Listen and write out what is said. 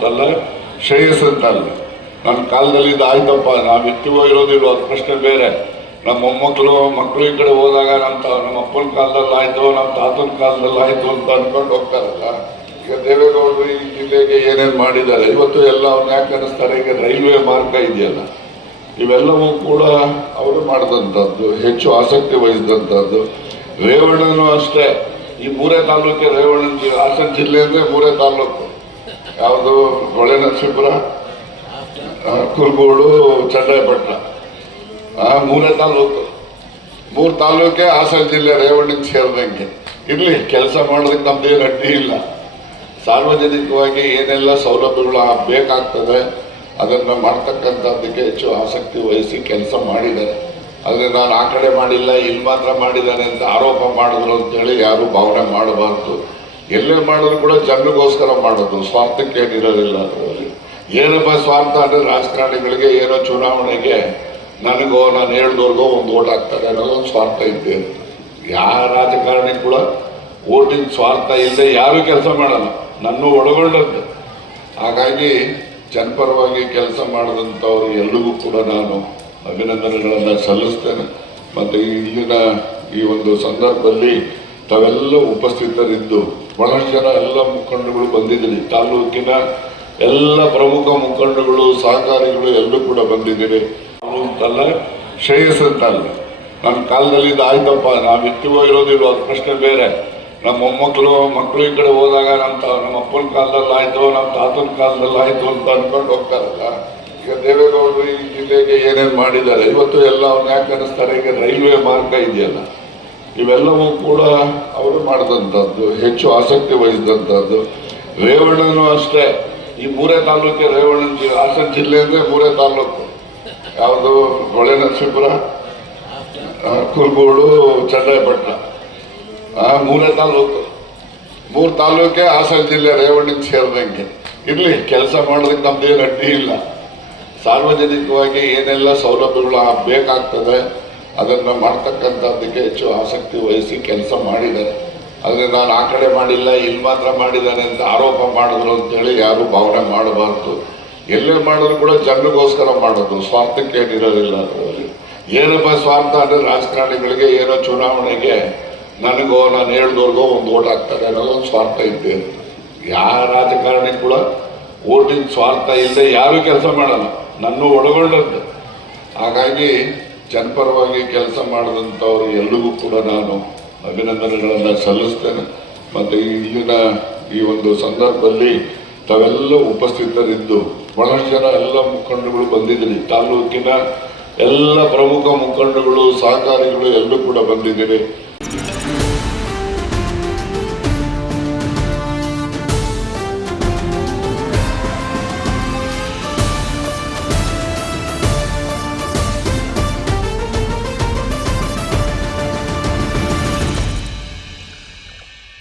ಅಂತಲ್ಲ, ಶ್ರೇಯಸ್ಸಂತಲ್ಲ. ನನ್ನ ಕಾಲದಲ್ಲಿ ಇದು ಆಯ್ತಪ್ಪ, ನಾವು ಇರ್ತೀವೋ ಇರೋದಿಲ್ವೋ ಅದು ಪ್ರಶ್ನೆ ಬೇರೆ. ನಮ್ಮ ಮೊಮ್ಮಕ್ಕಳು ಮಕ್ಕಳು ಈ ಕಡೆ ಹೋದಾಗ ನಮ್ಮ ಅಪ್ಪನ ಕಾಲದಲ್ಲಿ ಆಯಿತು, ನಮ್ಮ ತಾತನ ಕಾಲದಲ್ಲಿ ಆಯಿತು ಅಂತ ಅಂದ್ಕೊಂಡು ಹೋಗ್ತಾರಲ್ಲ. ಈಗ ದೇವೇಗೌಡರು ಈ ಜಿಲ್ಲೆಗೆ ಏನೇನು ಮಾಡಿದ್ದಾರೆ, ಇವತ್ತು ಎಲ್ಲ ಅವ್ರನ್ನ ಯಾಕೆ ಅನ್ನಿಸ್ತಾರೆ, ಈಗ ರೈಲ್ವೆ ಮಾರ್ಗ ಇದೆಯಲ್ಲ, ಇವೆಲ್ಲವೂ ಕೂಡ ಅವರು ಮಾಡಿದಂಥದ್ದು, ಹೆಚ್ಚು ಆಸಕ್ತಿ ವಹಿಸಿದಂಥದ್ದು. ರೇವಣ್ಣನೂ ಅಷ್ಟೇ, ಈ ಮೂರೇ ತಾಲೂಕೆ ರೇವಣ್ಣ ಹಾಸನ ಜಿಲ್ಲೆ ಅಂದರೆ ಮೂರೇ ತಾಲೂಕು. ಯಾವುದು ಹೊಳೆನರಸೀಪುರ, ಕುರುಗೋಡು, ಚನ್ನರಾಯಪಟ್ಟಣ, ಮೂರೇ ತಾಲೂಕು. ಮೂರು ತಾಲೂಕೆ ಹಾಸನ ಜಿಲ್ಲೆ ರೇವಣ್ಣಕ್ಕೆ ಸೇರಿದಂಗೆ. ಇರಲಿ, ಕೆಲಸ ಮಾಡೋದಕ್ಕೆ ನಮ್ಮದೇನು ಅಡ್ಡಿ ಇಲ್ಲ. ಸಾರ್ವಜನಿಕವಾಗಿ ಏನೆಲ್ಲ ಸೌಲಭ್ಯಗಳು ಬೇಕಾಗ್ತದೆ ಅದನ್ನು ಮಾಡ್ತಕ್ಕಂಥದ್ದಕ್ಕೆ ಹೆಚ್ಚು ಆಸಕ್ತಿ ವಹಿಸಿ ಕೆಲಸ ಮಾಡಿದ್ದಾರೆ. ಆದರೆ ನಾನು ಆ ಕಡೆ ಮಾಡಿಲ್ಲ, ಇಲ್ಲಿ ಮಾತ್ರ ಮಾಡಿದ್ದಾನೆ ಅಂತ ಆರೋಪ ಮಾಡಿದ್ರು ಅಂತೇಳಿ ಯಾರೂ ಭಾವನೆ ಮಾಡಬಾರ್ದು. ಎಲ್ಲೇ ಮಾಡಿದ್ರು ಕೂಡ ಜನರಿಗೋಸ್ಕರ ಮಾಡೋದು, ಸ್ವಾರ್ಥಕ್ಕೇನಿರೋದಿಲ್ಲ ಅದರಲ್ಲಿ. ಏನಪ್ಪ ಸ್ವಾರ್ಥ ಅಂದರೆ ರಾಜಕಾರಣಿಗಳಿಗೆ ಏನೋ ಚುನಾವಣೆಗೆ ನನಗೋ ನಾನು ಹೇಳ್ದವ್ರಿಗೋ ಒಂದು ಓಟ್ ಹಾಕ್ತಾರೆ ಅನ್ನೋದೊಂದು ಸ್ವಾರ್ಥ ಇದ್ದೇ ಇರುತ್ತೆ. ಯಾವ ರಾಜಕಾರಣಿ ಕೂಡ ಓಟಿನ ಸ್ವಾರ್ಥ ಇಲ್ಲದೆ ಯಾರೂ ಕೆಲಸ ಮಾಡಲ್ಲ, ನನ್ನ ಒಳಗೊಂಡದ್ದು. ಹಾಗಾಗಿ ಜನಪರವಾಗಿ ಕೆಲಸ ಮಾಡಿದಂಥವ್ರು ಎಲ್ರಿಗೂ ಕೂಡ ನಾನು ಅಭಿನಂದನೆಗಳನ್ನು ಸಲ್ಲಿಸ್ತೇನೆ. ಮತ್ತು ಇಲ್ಲಿನ ಈ ಒಂದು ಸಂದರ್ಭದಲ್ಲಿ ತಾವೆಲ್ಲ ಉಪಸ್ಥಿತರಿದ್ದು ಬಹಳಷ್ಟು ಜನ ಎಲ್ಲ ಮುಖಂಡರುಗಳು ಬಂದಿದ್ದೀರಿ. ತಾಲೂಕಿನ ಎಲ್ಲ ಪ್ರಮುಖ ಮುಖಂಡರುಗಳು, ಸಹಕಾರಿಗಳು ಎಲ್ಲರೂ ಕೂಡ ಬಂದಿದ್ದೀರಿ. ಅಂತಲ್ಲ, ಶ್ರೇಯಸ್ಸಂತಲ್ಲ. ನನ್ನ ಕಾಲದಲ್ಲಿ ಇದು ಆಯ್ತಪ್ಪ, ನಾವು ಇರ್ತೀವೋ ಇರೋದಿಲ್ವೋ ಅದು ಪ್ರಶ್ನೆ ಬೇರೆ. ನಮ್ಮ ಮೊಮ್ಮಕ್ಕಳು ಮಕ್ಕಳು ಈ ಕಡೆ ಹೋದಾಗ ನಮ್ಮ ಅಪ್ಪನ ಕಾಲದಲ್ಲಿ ಆಯಿತು, ನಮ್ಮ ತಾತನ ಕಾಲದಲ್ಲಿ ಆಯಿತು ಅಂತ ಅಂದ್ಕೊಂಡು ಹೋಗ್ತಾರಲ್ಲ. ಈಗ ದೇವೇಗೌಡರು ಈ ಜಿಲ್ಲೆಗೆ ಏನೇನು ಮಾಡಿದ್ದಾರೆ, ಇವತ್ತು ಎಲ್ಲ ಅವ್ರನ್ನ ಯಾಕೆ ಅನ್ನಿಸ್ತಾರೆ, ಈಗ ರೈಲ್ವೆ ಮಾರ್ಗ ಇದೆಯಲ್ಲ, ಇವೆಲ್ಲವೂ ಕೂಡ ಅವರು ಮಾಡಿದಂಥದ್ದು, ಹೆಚ್ಚು ಆಸಕ್ತಿ ವಹಿಸಿದಂಥದ್ದು. ರೇವಣ್ಣನೂ ಅಷ್ಟೇ, ಈ ಮೂರೇ ತಾಲೂಕೆ ರೇವಣ್ಣ ಹಾಸನ ಜಿಲ್ಲೆ ಅಂದರೆ ಮೂರೇ ತಾಲೂಕು. ಯಾವುದು ಹೊಳೆನರಸೀಪುರ, ಕುರುಗೋಡು, ಚನ್ನರಾಯಪಟ್ಟಣ, ಮೂರೇ ತಾಲೂಕು. ಮೂರು ತಾಲೂಕೆ ಹಾಸನ ಜಿಲ್ಲೆ ರೇವಣ್ಣಕ್ಕೆ ಸೇರಿದಂಗೆ. ಇರಲಿ, ಕೆಲಸ ಮಾಡೋದಕ್ಕೆ ನಮ್ಮದೇನು ಅಡ್ಡಿ ಇಲ್ಲ. ಸಾರ್ವಜನಿಕವಾಗಿ ಏನೆಲ್ಲ ಸೌಲಭ್ಯಗಳು ಬೇಕಾಗ್ತದೆ ಅದನ್ನು ಮಾಡ್ತಕ್ಕಂಥದ್ದಕ್ಕೆ ಹೆಚ್ಚು ಆಸಕ್ತಿ ವಹಿಸಿ ಕೆಲಸ ಮಾಡಿದ್ದಾರೆ. ಆದರೆ ನಾನು ಆ ಕಡೆ ಮಾಡಿಲ್ಲ, ಇಲ್ಲಿ ಮಾತ್ರ ಮಾಡಿದ್ದಾನೆ ಅಂತ ಆರೋಪ ಮಾಡಿದ್ರು ಅಂತೇಳಿ ಯಾರೂ ಭಾವನೆ ಮಾಡಬಾರ್ದು. ಎಲ್ಲೇ ಮಾಡಿದ್ರು ಕೂಡ ಜನರಿಗೋಸ್ಕರ ಮಾಡೋದು, ಸ್ವಾರ್ಥಕ್ಕೇನಿರೋದಿಲ್ಲ ಅದರಲ್ಲಿ. ಏನಪ್ಪ ಸ್ವಾರ್ಥ ಅಂದರೆ ರಾಜಕಾರಣಿಗಳಿಗೆ ಏನೋ ಚುನಾವಣೆಗೆ ನನಗೋ ನಾನು ಹೇಳ್ದವ್ರಿಗೋ ಒಂದು ಓಟ್ ಹಾಕ್ತಾರೆ ಅನ್ನೋದೊಂದು ಸ್ವಾರ್ಥ ಇದ್ದೇ ಇರುತ್ತೆ. ಯಾವ ರಾಜಕಾರಣಿ ಕೂಡ ಓಟಿನ ಸ್ವಾರ್ಥ ಇಲ್ಲದೆ ಯಾರೂ ಕೆಲಸ ಮಾಡಲ್ಲ, ನನ್ನ ಒಳಗೊಂಡದ್ದು. ಹಾಗಾಗಿ ಜನಪರವಾಗಿ ಕೆಲಸ ಮಾಡಿದಂಥವ್ರು ಎಲ್ರಿಗೂ ಕೂಡ ನಾನು ಅಭಿನಂದನೆಗಳನ್ನು ಸಲ್ಲಿಸ್ತೇನೆ. ಮತ್ತು ಇಲ್ಲಿನ ಈ ಒಂದು ಸಂದರ್ಭದಲ್ಲಿ ತಾವೆಲ್ಲ ಉಪಸ್ಥಿತರಿದ್ದು ಬಹಳಷ್ಟು ಜನ ಎಲ್ಲ ಮುಖಂಡರುಗಳು ಬಂದಿದ್ದೀರಿ. ತಾಲೂಕಿನ ಎಲ್ಲ ಪ್ರಮುಖ ಮುಖಂಡರುಗಳು, ಸಹಕಾರಿಗಳು ಎಲ್ಲರೂ ಕೂಡ ಬಂದಿದ್ದೀರಿ.